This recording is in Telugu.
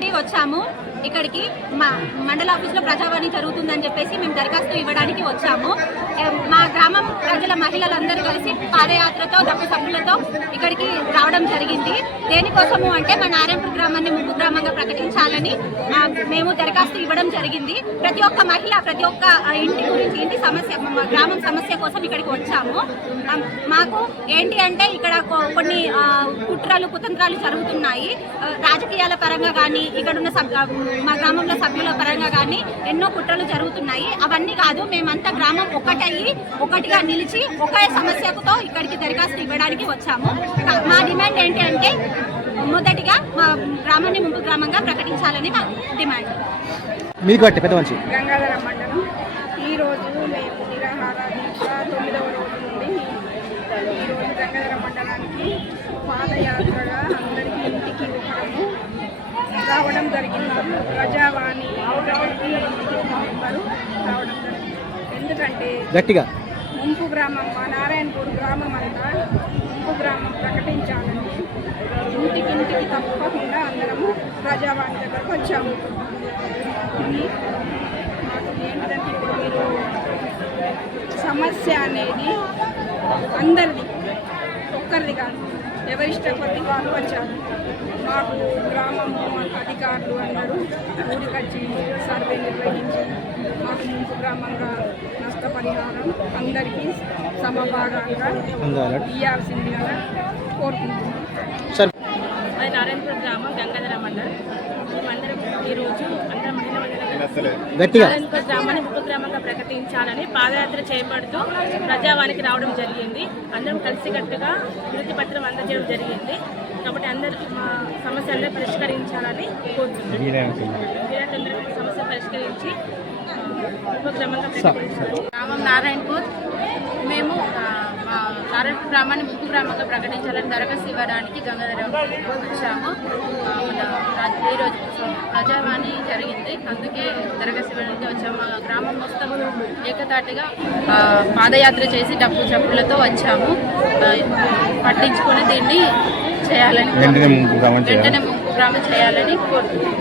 నుండి వచ్చాము ఇక్కడికి. మా మండల ఆఫీస్లో ప్రజావాణి జరుగుతుందని చెప్పేసి మేము దరఖాస్తు ఇవ్వడానికి వచ్చాము. మా గ్రామం ప్రజల మహిళలందరూ కలిసి పాదయాత్రతో డబ్బు సభ్యులతో ఇక్కడికి రావడం జరిగింది. దేనికోసము అంటే మా నారాయణపూర్ గ్రామాన్ని ముంపు గ్రామంగా ప్రకటించాలని మేము దరఖాస్తు ఇవ్వడం జరిగింది. ప్రతి ఒక్క మహిళ ప్రతి ఒక్క ఇంటి గురించి ఇంటి సమస్య గ్రామం సమస్య కోసం ఇక్కడికి వచ్చాము. మాకు ఏంటి అంటే ఇక్కడ కొన్ని కుట్రలు కుతంత్రాలు జరుగుతున్నాయి. రాజకీయాల పరంగా కానీ ఇక్కడున్న మా గ్రామంలో సభ్యుల పరంగా కానీ ఎన్నో కుట్రలు జరుగుతున్నాయి. అవన్నీ కాదు, మేమంతా గ్రామం ఒకటిగా నిలిచి ఒకే సమస్యతో ఇక్కడికి దరఖాస్తు ఇవ్వడానికి వచ్చాము. మా డిమాండ్ ఏంటి అంటే మొదటిగా మా గ్రామాన్ని ముంపు గ్రామంగా ప్రకటించాలని మా డిమాండ్. గంగాధర మండలం ఈరోజు మేము నిరాహార దీక్ష 9వ రోజు నుండి ఈరోజు గంగాధర మండలానికి పాదయాత్రగా అందరికీ ఇంటికి ఒకరము రావడం జరిగింది. ప్రజావాణి మెంబరు రావడం జరిగింది. ఎందుకంటే గట్టిగా ముంపు గ్రామం మా నారాయణపూర్ గ్రామం అంతా ముంపు గ్రామం ప్రకటించాలని ఇంటికి తప్పకుండా అందరము ప్రజావాణి దగ్గరకు వచ్చాము. మాకు ఏంటంటే ఇప్పుడు మీరు సమస్య అనేది అందరిది, ఒక్కరిది కాదు, ఎవరిష్ట కొద్ది వాళ్ళు వచ్చారు. మాకు గ్రామం అధికారులు అందరూ ఊరికొచ్చి సర్వే నిర్వహించి మాకు ముంపు గ్రామంగా నష్టపరిహారం అందరికీ సమభాగంగా ఇవ్వాల్సిందిగా కోరుకుంటున్నాం. అది నారాయణపూర్ గ్రామం గంగాధర మండలం. మేమందరం ఈరోజు అందరం నారాయణపూర్ గ్రామాన్ని ముంపు గ్రామంగా ప్రకటించాలని పాదయాత్ర చేపడుతూ ప్రజావానికి రావడం జరిగింది. అందరం కలిసికట్టుగా వినతి పత్రం అందజేయడం జరిగింది. కాబట్టి అందరూ మా సమస్య అందరూ పరిష్కరించాలని కోరుతున్నాం. సమస్య పరిష్కరించి ముంపు గ్రామంగా ప్రకటించాలి. గ్రామం నారాయణపూర్. మేము నారాయణపూర్ గ్రామాన్ని ముంపు గ్రామంగా ప్రకటించాలని దరఖాస్తు ఇవ్వడానికి గంగాధర వచ్చాము. ఈరోజు ప్రజావాణి జరిగింది, అందుకే దరఖాస్తు ఇవ్వడానికి వచ్చాము. మా గ్రామం మొత్తం ఏకతాటిగా పాదయాత్ర చేసి డబ్బు చప్పులతో వచ్చాము. పట్టించుకొని దీన్ని చేయాలని వెంటనే ముంపు గ్రామం చేయాలని కోరుతున్నాము.